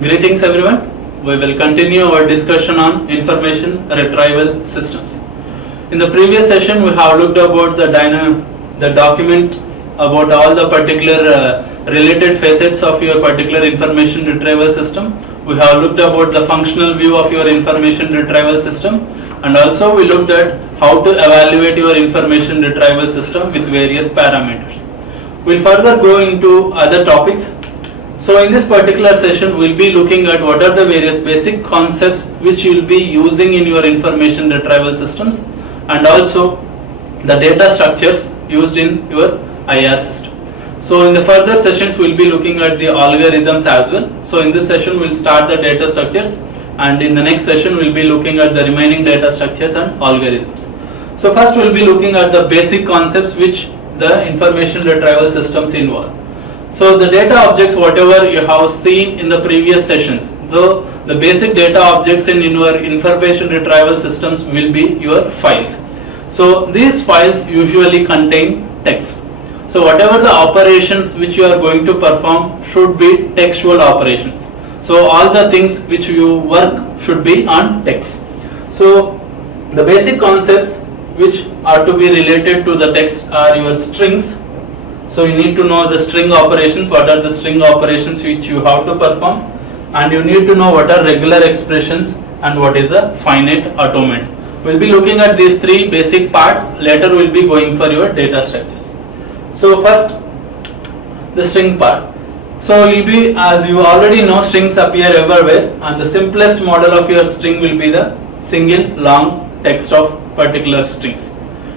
Greetings everyone. We will continue our discussion on information retrieval systems. In the previous session we have looked about the document about all the particular related facets of your particular information retrieval system. We have looked about the functional view of your information retrieval system, and also we looked at how to evaluate your information retrieval system with various parameters. We'll further go into other topics. So in this particular session we'll be looking at what are the various basic concepts which you'll be using in your information retrieval systems, and also the data structures used in your IR system. So in the further sessions we'll be looking at the algorithms as well. So in this session we'll start the data structures, and in the next session we'll be looking at the remaining data structures and algorithms. So first we'll be looking at the basic concepts which the information retrieval systems involve. So the data objects, whatever you have seen in the previous sessions, though the basic data objects in your information retrieval systems will be your files. So these files usually contain text. So whatever the operations which you are going to perform should be textual operations. So all the things which you work should be on text. So the basic concepts which are to be related to the text are your strings. So you need to know the string operations, what are the string operations which you have to perform, and you need to know what are regular expressions and what is a finite automata. We'll be looking at these three basic parts. Later we'll be going for your data structures. So first, the string part. So you'll be, as you already know, strings appear everywhere, and the simplest model of your string will be the single long text of particular strings.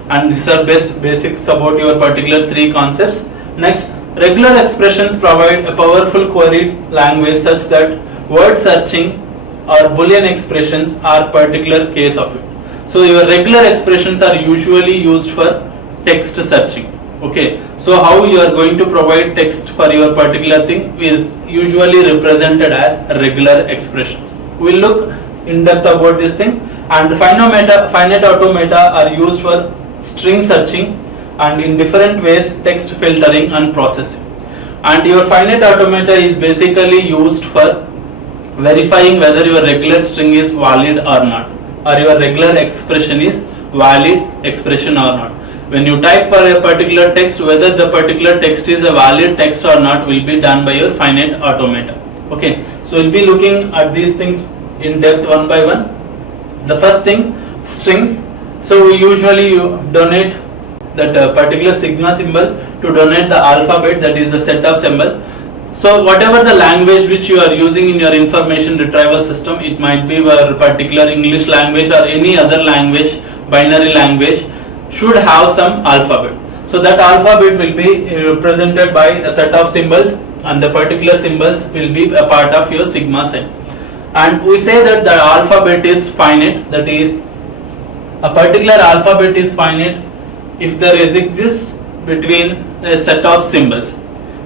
And these are basics about your particular three concepts. Next, regular expressions provide a powerful query language such that word searching or boolean expressions are particular case of it. So your regular expressions are usually used for text searching. Okay, so how you are going to provide text for your particular thing is usually represented as regular expressions. We'll look in depth about this thing. And finite automata are used for string searching and in different ways text filtering and processing. And your finite automata is basically used for verifying whether your regular string is valid or not, or your regular expression is valid expression or not. When you type for a particular text, whether the particular text is a valid text or not will be done by your finite automata. Okay, so we'll be looking at these things in depth one by one. The first thing, strings. So we usually donate that particular sigma symbol to donate the alphabet, that is the set of symbol. So whatever the language which you are using in your information retrieval system, it might be your particular English language or any other language, binary language, should have some alphabet. So that alphabet will be represented by a set of symbols, and the particular symbols will be a part of your sigma sign. And we say that the alphabet is finite, that is a particular alphabet is finite if there exists between a set of symbols.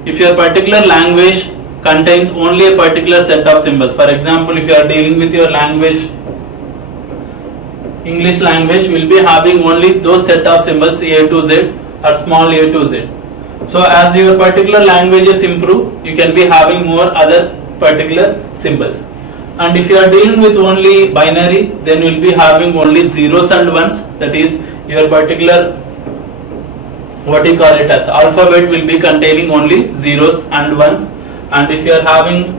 If your particular language contains only a particular set of symbols, for example, if you are dealing with your language, English language will be having only those set of symbols A to Z or small a to z. So as your particular languages improve, you can be having more other particular symbols. And if you are dealing with only binary, then you will be having only zeros and ones, that is your particular, what you call it as, alphabet will be containing only zeros and ones. And if you are having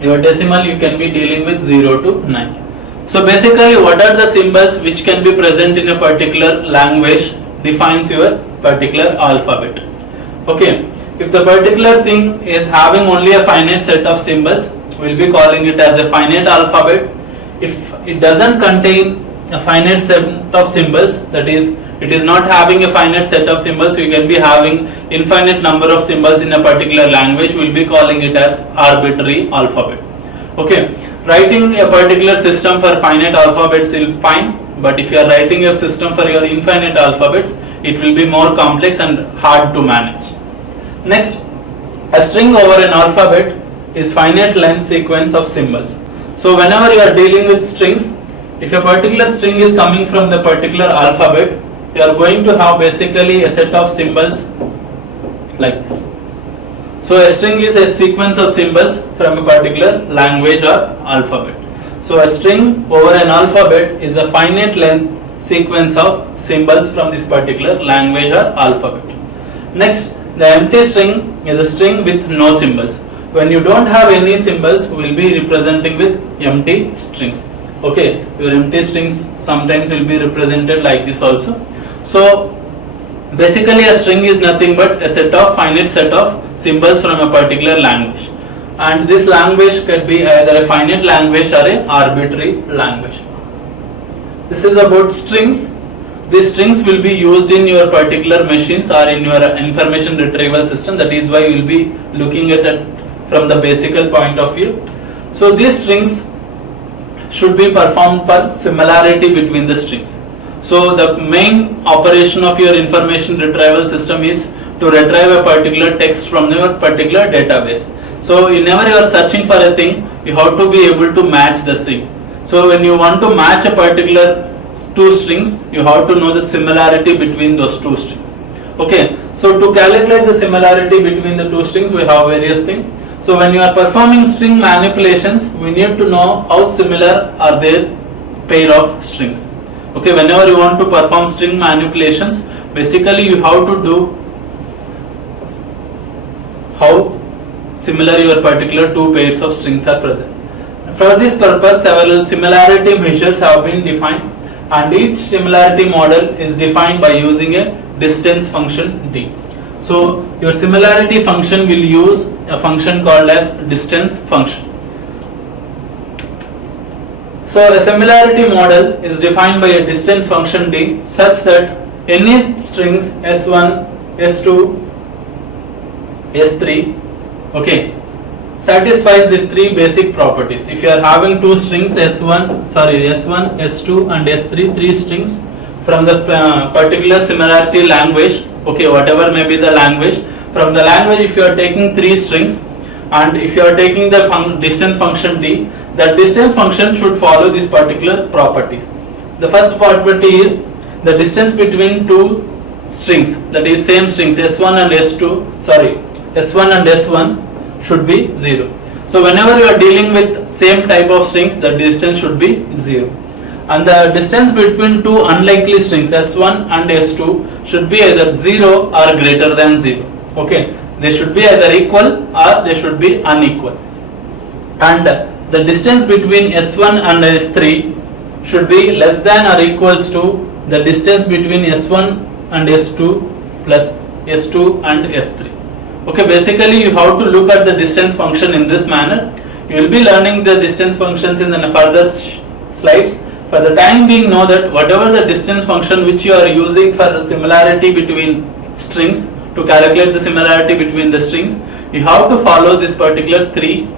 your decimal, you can be dealing with 0 to 9. So basically what are the symbols which can be present in a particular language defines your particular alphabet. Okay, if the particular thing is having only a finite set of symbols, we will be calling it as a finite alphabet. If it doesn't contain a finite set of symbols, that is, it is not having a finite set of symbols, you can be having infinite number of symbols in a particular language, we will be calling it as arbitrary alphabet. Okay, writing a particular system for finite alphabets is fine, but if you are writing a system for your infinite alphabets, it will be more complex and hard to manage. Next, a string over an alphabet is finite length sequence of symbols. So whenever you are dealing with strings, if a particular string is coming from the particular alphabet, you are going to have basically a set of symbols like this. So a string is a sequence of symbols from a particular language or alphabet. So a string over an alphabet is a finite length sequence of symbols from this particular language or alphabet. Next, the empty string is a string with no symbols. When you don't have any symbols, we will be representing with empty strings. Okay, your empty strings sometimes will be represented like this also. So basically a string is nothing but a finite set of symbols from a particular language, and this language could be either a finite language or a arbitrary language. This is about strings. These strings will be used in your particular machines or in your information retrieval system. That is why you will be looking at it from the basic point of view. So these strings should be performed per similarity between the strings. So the main operation of your information retrieval system is to retrieve a particular text from your particular database. So whenever you are searching for a thing, you have to be able to match the thing. So when you want to match a particular two strings, you have to know the similarity between those two strings. Okay, so to calculate the similarity between the two strings, we have various things. So when you are performing string manipulations, we need to know how similar are their pair of strings. Okay, whenever you want to perform string manipulations, basically you have to do how similar your particular two pairs of strings are present. For this purpose, several similarity measures have been defined, and each similarity model is defined by using a distance function d. So your similarity function will use a function called as distance function. So a similarity model is defined by a distance function d such that any strings s1, s2, s3, okay, satisfies these three basic properties. If you are having two strings s1, s2 and s3, three strings from the particular similarity language, okay, whatever may be the language, from the language if you are taking three strings, and if you are taking the distance function d, that distance function should follow these particular properties. The first property is the distance between two strings, that is same strings s1 and s1 should be 0. So whenever you are dealing with same type of strings, the distance should be 0. And the distance between two unlikely strings s1 and s2 should be either 0 or greater than 0. Okay, they should be either equal or they should be unequal. And the distance between s1 and s3 should be less than or equals to the distance between s1 and s2 plus s2 and s3. Okay, basically you have to look at the distance function in this manner. You will be learning the distance functions in the further slides. For the time being, know that whatever the distance function which you are using for similarity between strings, to calculate the similarity between the strings, you have to follow this particular three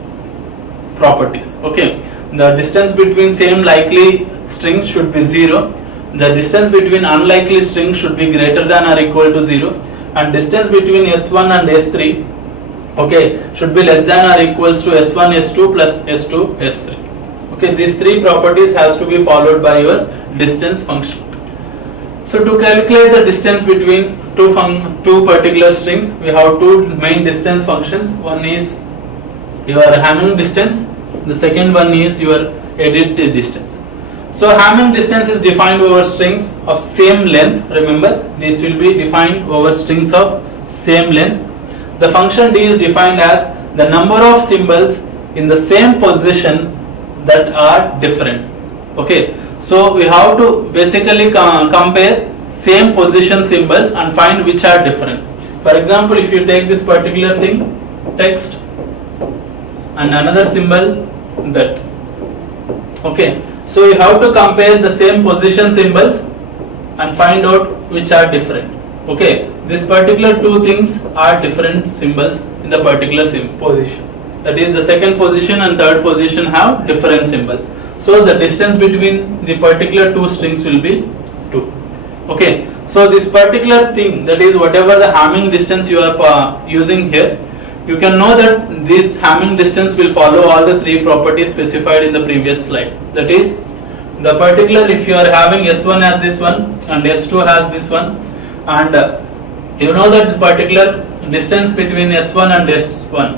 properties. Okay, the distance between same likely strings should be 0, the distance between unlikely strings should be greater than or equal to 0, and distance between s1 and s3, okay, should be less than or equals to s1 s2 plus s2 s3. Okay, these three properties has to be followed by your distance function. So to calculate the distance between two particular strings, we have two main distance functions. One is your Hamming distance, the second one is your edit distance. So Hamming distance is defined over strings of same length. Remember, this will be defined over strings of same length. The function d is defined as the number of symbols in the same position that are different. Okay, so we have to basically compare same position symbols and find which are different. For example, if you take this particular thing, text, and another symbol, that. Okay, so you have to compare the same position symbols and find out which are different. Okay, this particular two things are different symbols in the particular position. That is, the second position and third position have different symbol. So the distance between the particular two strings will be 2. Okay, so this particular thing, that is whatever the Hamming distance you are using here, you can know that this Hamming distance will follow all the three properties specified in the previous slide. That is, the particular, if you are having s1 as this one and s2 has this one, and you know that the particular distance between S1 and S1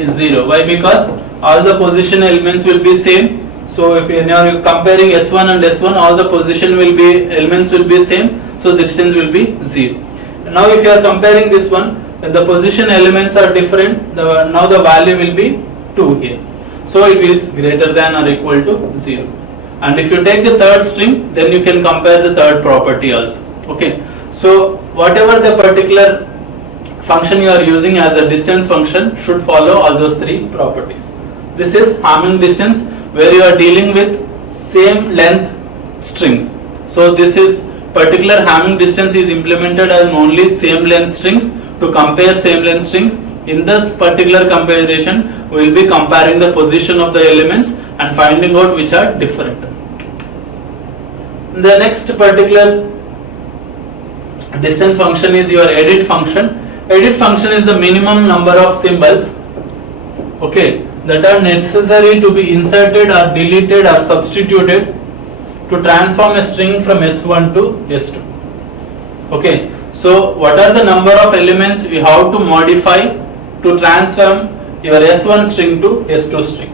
is 0. Why? Because all the position elements will be same. So if you are comparing S1 and S1, all the position elements will be same. So the distance will be 0. Now if you are comparing this one, when the position elements are different, now the value will be 2 here. So it is greater than or equal to 0. And if you take the third string, then you can compare the third property also. Okay. So whatever the particular function you are using as a distance function should follow all those three properties. This is Hamming distance, where you are dealing with same length strings. So this is particular Hamming distance is implemented as only same length strings to compare same length strings. In this particular comparison, we will be comparing the position of the elements and finding out which are different. The next particular distance function is your edit function. Edit function is the minimum number of symbols, okay, that are necessary to be inserted or deleted or substituted to transform a string from S1 to S2. Okay, so what are the number of elements we have to modify to transform your S1 string to S2 string?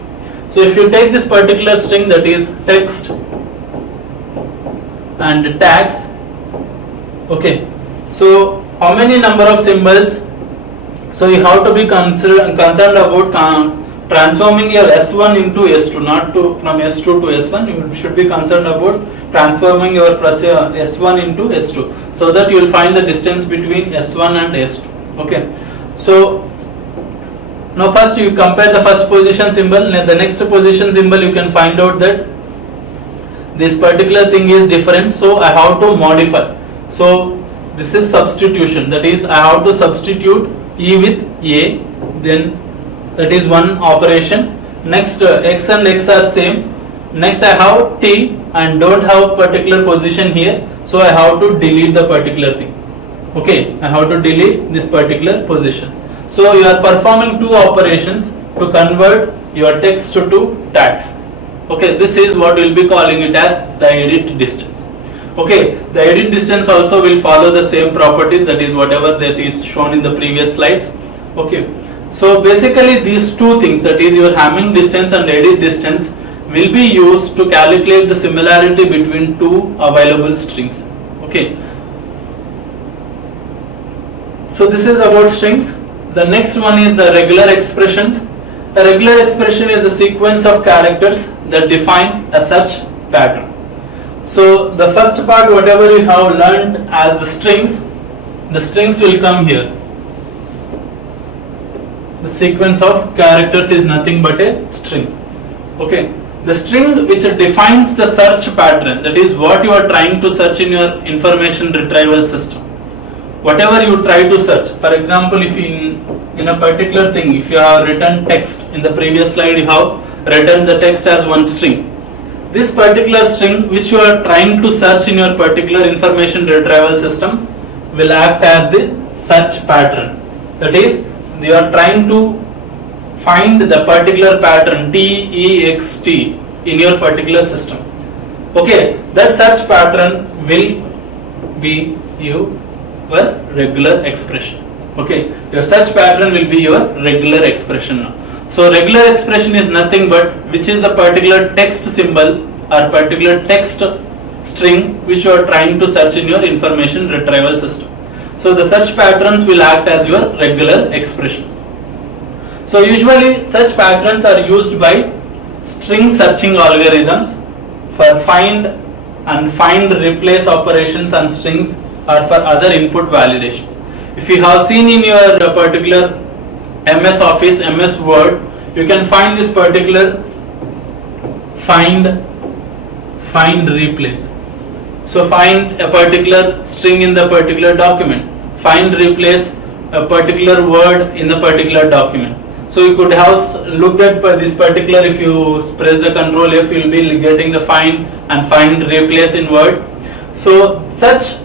So if you take this particular string, that is text and tags, okay, so how many number of symbols? So you have to be concerned about transforming your S1 into S2, not from S2 to S1. You should be concerned about transforming your S1 into S2, so that you will find the distance between S1 and S2. Okay, so now first you compare the first position symbol, and the next position symbol you can find out that this particular thing is different, so I have to modify. So this is substitution, that is I have to substitute E with A, then that is one operation. Next X and X are same. Next I have T and don't have particular position here, so I have to delete the particular thing. Okay, I have to delete this particular position. So you are performing two operations to convert your text to tags. Okay, this is what we will be calling it as the edit distance. Okay, the edit distance also will follow the same properties, that is whatever that is shown in the previous slides. Okay, so basically these two things, that is your Hamming distance and edit distance, will be used to calculate the similarity between two available strings. Okay, so this is about strings. The next one is the regular expressions. A regular expression is a sequence of characters that define a search pattern. So the first part, whatever you have learned as the strings will come here. The sequence of characters is nothing but a string. Okay, the string which defines the search pattern, that is what you are trying to search in your information retrieval system. Whatever you try to search, for example, if in a particular thing, if you have written text, in the previous slide you have written the text as one string. This particular string which you are trying to search in your particular information retrieval system will act as the search pattern. That is, you are trying to find the particular pattern text in your particular system. Okay, that search pattern will be your regular expression. Okay, your search pattern will be your regular expression now. So regular expression is nothing but which is the particular text symbol or particular text string which you are trying to search in your information retrieval system. So the search patterns will act as your regular expressions. So usually such patterns are used by string searching algorithms for find and find replace operations on strings or for other input validations. If you have seen in your particular MS Office, MS Word, you can find this particular find replace. So find a particular string in the particular document, find replace a particular word in the particular document. So you could have looked at this particular, if you press the Ctrl F, you will be getting the find and find replace in Word. So such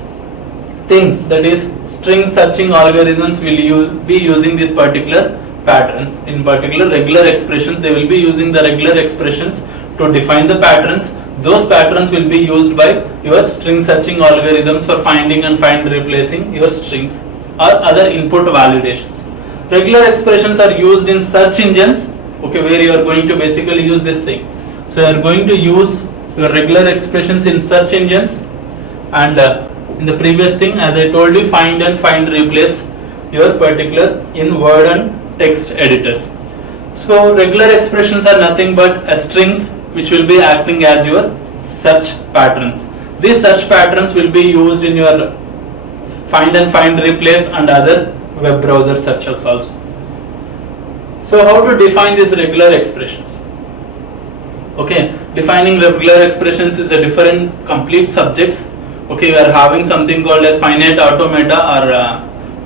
things, that is string searching algorithms, will be using this particular patterns. In particular, regular expressions, they will be using the regular expressions to define the patterns. Those patterns will be used by your string searching algorithms for finding and find replacing your strings or other input validations. Regular expressions are used in search engines, okay, where you are going to basically use this thing. So you are going to use your regular expressions in search engines, and in the previous thing, as I told you, find and find replace your particular in Word and text editors. So regular expressions are nothing but strings which will be acting as your search patterns. These search patterns will be used in your find and find replace and other web browser searches also. So how to define these regular expressions? Okay, defining regular expressions is a different complete subjects. Okay, we are having something called as finite automata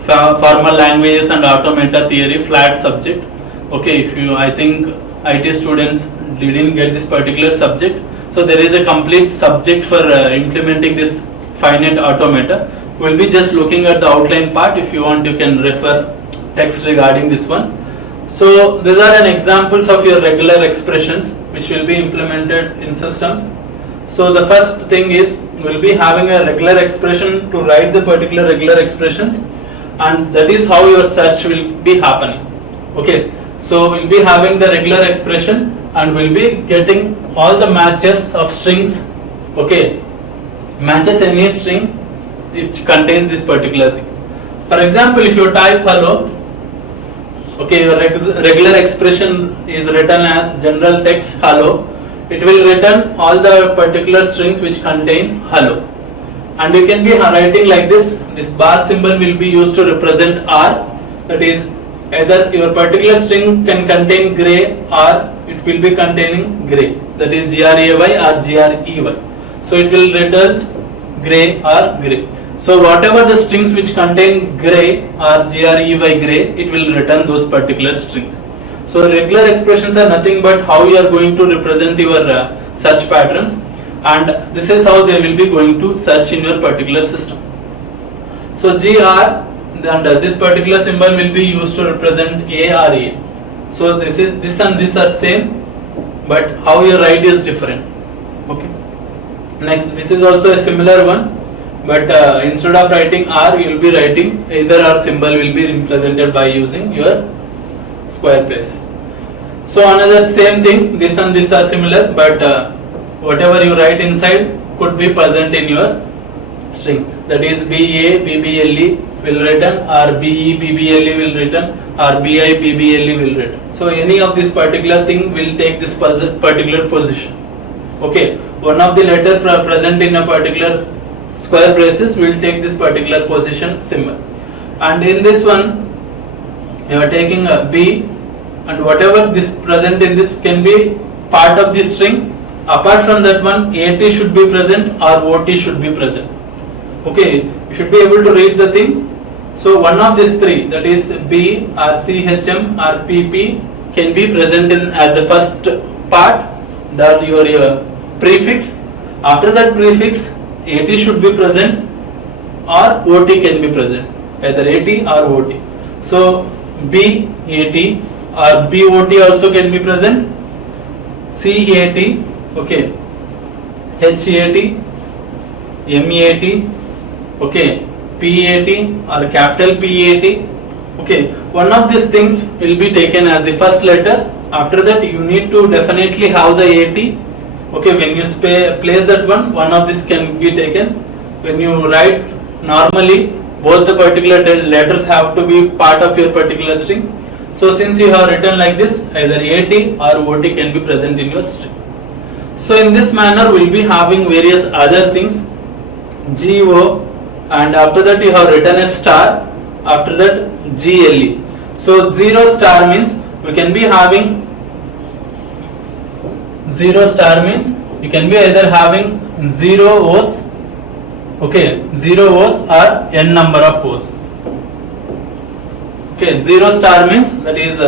or formal languages and automata theory, flat subject. Okay, if you, I think IT students didn't get this particular subject, so there is a complete subject for implementing this finite automata. We'll be just looking at the outline part. If you want, you can refer text regarding this one. So these are an examples of your regular expressions which will be implemented in systems. So the first thing is, we'll be having a regular expression to write the particular regular expressions, and that is how your search will be happening. Okay, so we'll be having the regular expression and we'll be getting all the matches of strings. Okay, matches any string which contains this particular thing. For example, if you type hello, okay, your regular expression is written as general text hello. It will return all the particular strings which contain hello. And you can be writing like this. This bar symbol will be used to represent R. That is, either your particular string can contain gray or it will be containing gray. That is GRAY or GREY. So it will return gray or gray. So whatever the strings which contain gray or GREY gray, it will return those particular strings. So regular expressions are nothing but how you are going to represent your search patterns, and this is how they will be going to search in your particular system. So GR, and this particular symbol will be used to represent A or A. So this and this are same, but how you write is different. Okay. Next, this is also a similar one, but instead of writing R, you will be writing either R symbol will be represented by using your square braces. So another same thing, this and this are similar, but whatever you write inside could be present in your string. That is BA BBLE will return, or BE BBLE will return, or BI BBLE will return. So any of this particular thing will take this particular position. Okay, one of the letter present in a particular square braces will take this particular position symbol. And in this one, you are taking a B, and whatever this present in this can be part of the string. Apart from that one, AT should be present or OT should be present. Okay, you should be able to read the thing. So one of these three, that is B or CHM or PP, can be present in as the first part, that your prefix. After that prefix, AT should be present or OT can be present, either AT or OT. So B AT or B OT also can be present. C AT, okay, H AT, M AT, okay, P AT or capital P AT. Okay, one of these things will be taken as the first letter. After that, you need to definitely have the AT. Okay, when you place that one of this can be taken. When you write normally, both the particular letters have to be part of your particular string. So since you have written like this, either AT or OT can be present in your string. So in this manner, we will be having various other things, GO, and after that you have written a star, after that GLE. So 0 star means we can be having 0 star means you can be either having 0 O's, okay, 0 O's or n number of O's. Okay, 0 star means that is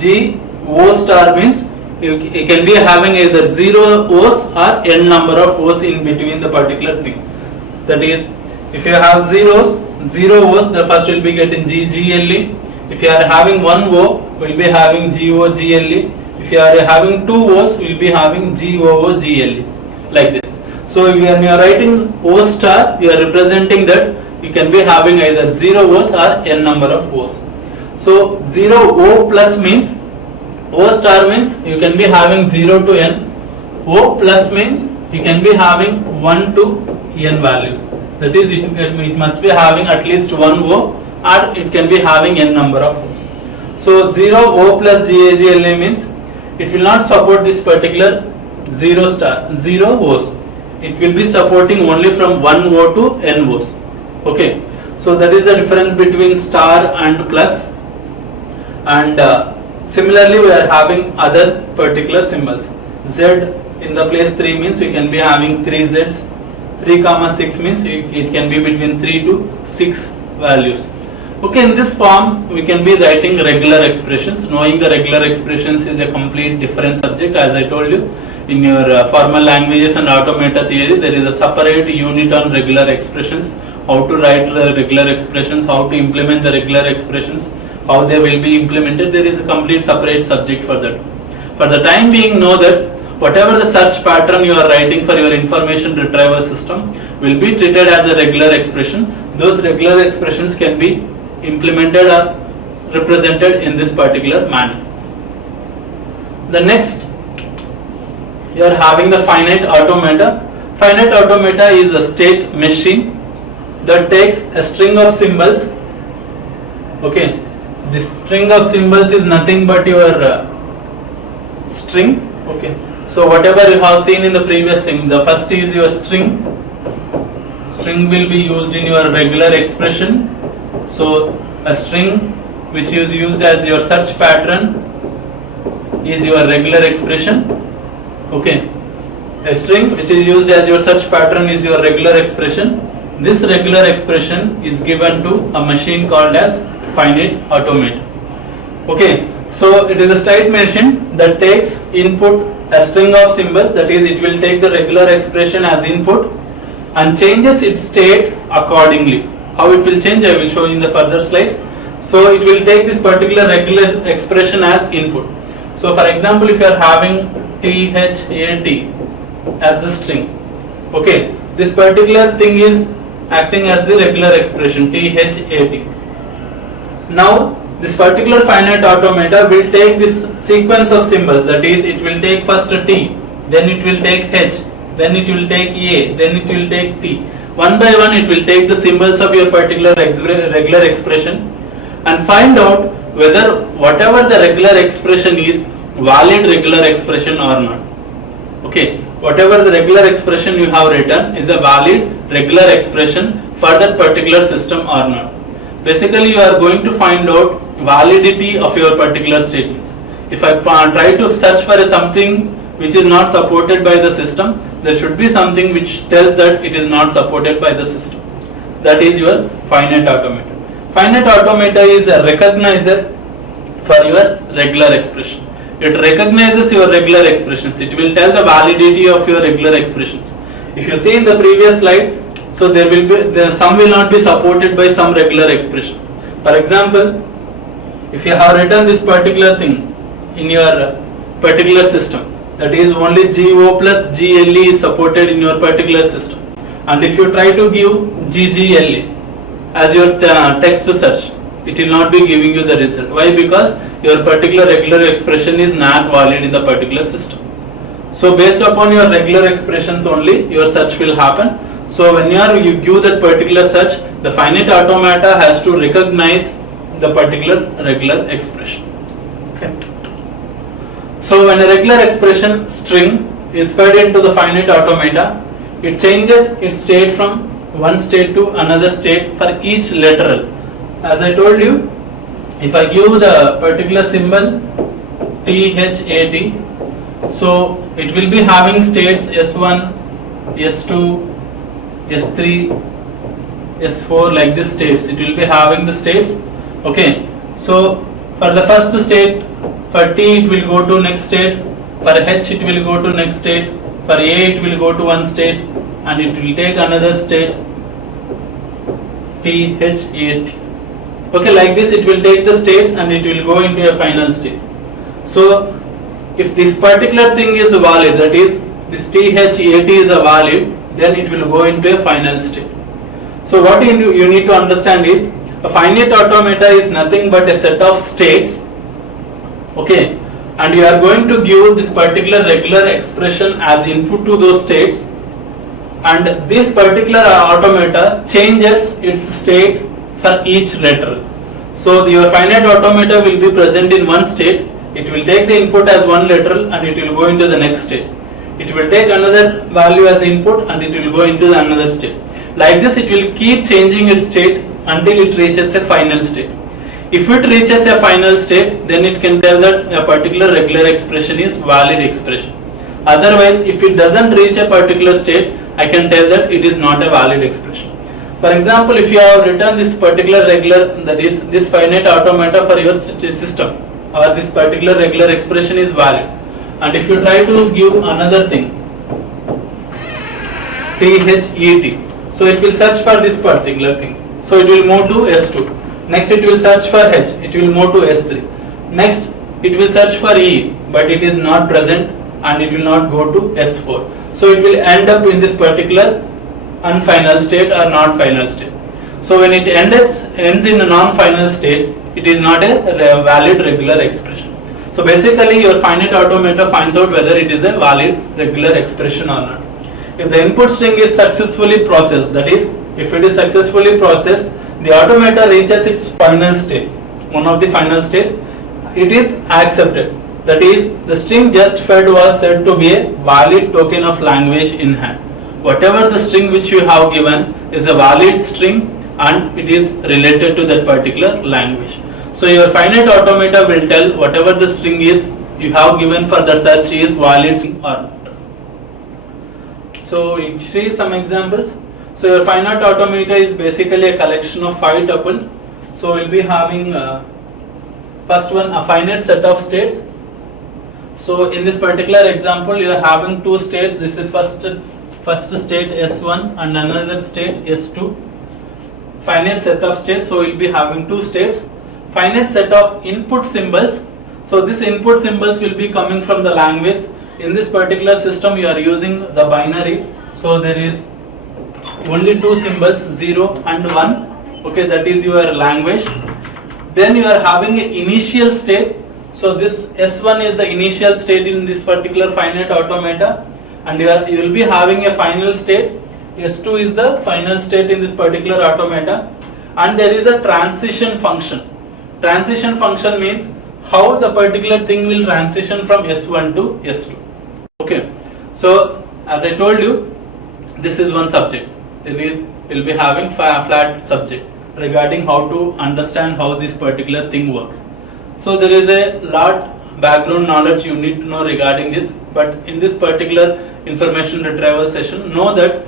G, O star means you can be having either 0 O's or n number of O's in between the particular thing. That is, if you have 0 O's, the first will be getting G, GLE. If you are having one O, we'll be having GO, GLE. If you are having two O's, we'll be having GOO, GLE, like this. So when you are writing O star, you are representing that you can be having either 0 O's or n number of O's. So 0 O plus means, O star means you can be having 0 to n. O plus means you can be having 1 to n values. That is, it must be having at least one O, or it can be having n number of O's. So 0 O plus GAGLA means it will not support this particular 0 O's. It will be supporting only from 1 O to n O's. Okay. So that is the difference between star and plus. And similarly, we are having other particular symbols. Z in the place 3 means you can be having 3 Z's. 3, 6 means it can be between 3 to 6 values. Okay, in this form we can be writing regular expressions. Knowing the regular expressions is a complete different subject. As I told you, in your formal languages and automata theory, there is a separate unit on regular expressions. How to write the regular expressions, how to implement the regular expressions, how they will be implemented. There is a complete separate subject for that. For the time being, know that whatever the search pattern you are writing for your information retrieval system will be treated as a regular expression. Those regular expressions can be implemented or represented in this particular manner. The next, you are having the finite automata. Finite automata is a state machine that takes a string of symbols. Okay, this string of symbols is nothing but your string. Okay, so whatever you have seen in the previous thing, the first is your string. String will be used in your regular expression. So a string which is used as your search pattern is your regular expression. Okay, a string which is used as your search pattern is your regular expression. This regular expression is given to a machine called as finite automata. Okay, so it is a state machine that takes input a string of symbols, that is, it will take the regular expression as input and changes its state accordingly. How it will change, I will show you in the further slides. So it will take this particular regular expression as input. So for example, if you are having THAT as the string, okay, this particular thing is acting as the regular expression THAT. Now this particular finite automata will take this sequence of symbols, that is, it will take first a T, then it will take H, then it will take A, then it will take T. One by one it will take the symbols of your particular regular expression and find out whether whatever the regular expression is valid regular expression or not. Okay, whatever the regular expression you have written is a valid regular expression for that particular system or not. Basically, you are going to find out validity of your particular statements. If I try to search for something which is not supported by the system, there should be something which tells that it is not supported by the system. That is your finite automata. Finite automata is a recognizer for your regular expression. It recognizes your regular expressions. It will tell the validity of your regular expressions. If you see in the previous slide, so there will be some will not be supported by some regular expressions. For example, if you have written this particular thing in your particular system, that is only GO plus GLE is supported in your particular system, and if you try to give GGLE as your text search, it will not be giving you the result. Why? Because your particular regular expression is not valid in the particular system. So based upon your regular expressions only your search will happen. So when you give that particular search, the finite automata has to recognize the particular regular expression. Okay. So when a regular expression string is fed into the finite automata, it changes its state from one state to another state for each literal. As I told you, if I give the particular symbol THAT, so it will be having states S1, S2, S3, S4, like this states. It will be having the states. Okay. So for the first state, for T it will go to next state, for H it will go to next state, for A it will go to one state, and it will take another state THAT. Okay, like this it will take the states and it will go into a final state. So if this particular thing is valid, that is this THAT is a valid, then it will go into a final state. So what you need to understand is a finite automata is nothing but a set of states, okay, and you are going to give this particular regular expression as input to those states, and this particular automata changes its state for each letter. So your finite automata will be present in one state, it will take the input as one letter and it will go into the next state. It will take another value as input and it will go into another state. Like this it will keep changing its state until it reaches a final state. If it reaches a final state, then it can tell that a particular regular expression is valid expression. Otherwise, if it doesn't reach a particular state, I can tell that it is not a valid expression. For example, if you have written this particular regular, that is this finite automata for your system, or this particular regular expression is valid, and if you try to give another thing, THET, so it will search for this particular thing, so it will move to S2. Next it will search for H, it will move to S3. Next it will search for E, but it is not present and it will not go to S4. So it will end up in this particular unfinal state or not final state. So when it ends in a non-final state, it is not a valid regular expression. So basically your finite automata finds out whether it is a valid regular expression or not. If the input string is successfully processed, that is, if it is successfully processed, the automata reaches its final state, one of the final state, it is accepted. That is, the string just fed was said to be a valid token of language in hand. Whatever the string which you have given is a valid string and it is related to that particular language. So your finite automata will tell whatever the string is you have given for the search is valid or not. So we'll see some examples. So your finite automata is basically a collection of 5 tuple. So we'll be having first one, a finite set of states. So in this particular example you are having 2 states. This is first state S1 and another state S2. Finite set of states, so we'll be having 2 states. Finite set of input symbols. So this input symbols will be coming from the language. In this particular system you are using the binary, so there is only 2 symbols, 0 and 1, okay, that is your language. Then you are having an initial state, so this S1 is the initial state in this particular finite automata, and you will be having a final state. S2 is the final state in this particular automata, and there is a transition function. Transition function means how the particular thing will transition from S1 to S2. Okay, so as I told you, this is one subject. We'll be having flat subject regarding how to understand how this particular thing works. So there is a lot background knowledge you need to know regarding this, but in this particular information retrieval session, know that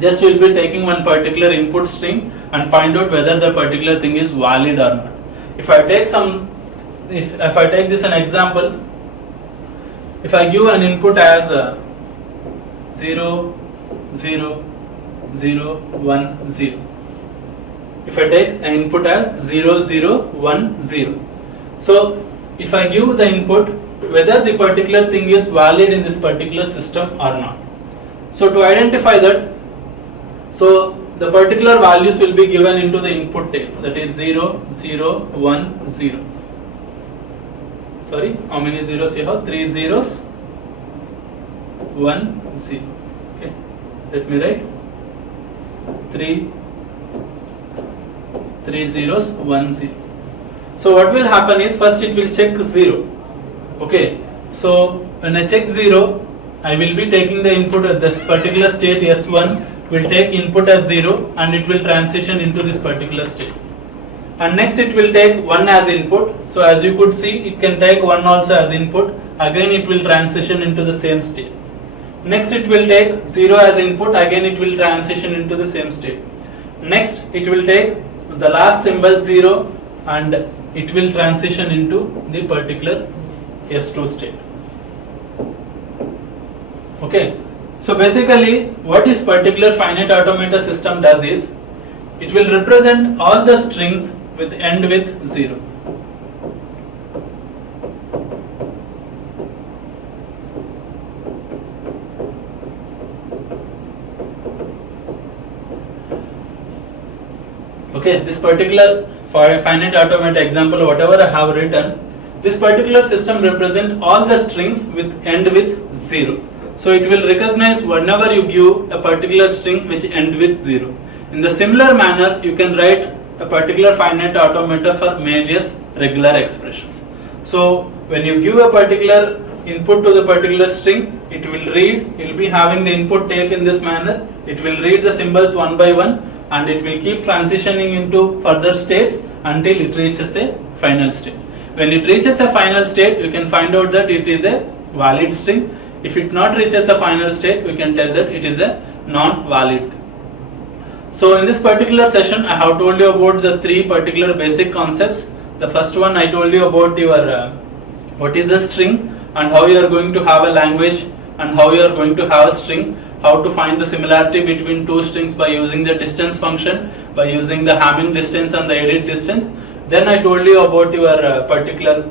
just we'll be taking one particular input string and find out whether the particular thing is valid or not. If I take this an example, if I give an input as 0, 0, 0, 1, 0. If I take an input as 0, 0, 1, 0. So if I give the input, whether the particular thing is valid in this particular system or not. So to identify that, so the particular values will be given into the input table, that is 0, 0, 1, 0. Sorry, how many zeros you have? 3 zeros, 1, 0. Okay, let me write 3 zeros, 1, 0. So what will happen is, first it will check 0. Okay, so when I check 0, I will be taking the input at this particular state S1 will take input as 0 and it will transition into this particular state. And next it will take 1 as input. So as you could see, it can take 1 also as input. Again it will transition into the same state. Next it will take 0 as input. Again it will transition into the same state. Next it will take the last symbol 0 and it will transition into the particular S2 state. Okay. So basically what this particular finite automata system does is, it will represent all the strings with end with 0. Okay, this particular finite automata example, whatever I have written, this particular system represent all the strings with end with 0. So it will recognize whenever you give a particular string which end with 0. In the similar manner, you can write a particular finite automata for various regular expressions. So when you give a particular input to the particular string, it will read, it will be having the input tape in this manner, it will read the symbols one by one, and it will keep transitioning into further states until it reaches a final state. When it reaches a final state, you can find out that it is a valid string. If it not reaches a final state, we can tell that it is a non-valid thing. So in this particular session, I have told you about the three particular basic concepts. The first one, I told you about your what is a string and how you are going to have a language and how you are going to have a string, how to find the similarity between two strings by using the distance function, by using the Hamming distance and the edit distance. Then I told you about your particular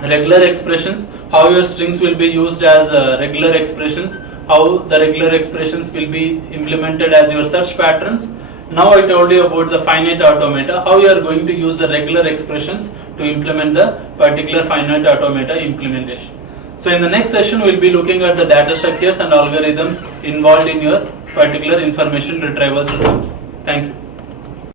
regular expressions, how your strings will be used as regular expressions, how the regular expressions will be implemented as your search patterns. Now I told you about the finite automata, how you are going to use the regular expressions to implement the particular finite automata implementation. So in the next session, we will be looking at the data structures and algorithms involved in your particular information retrieval systems. Thank you.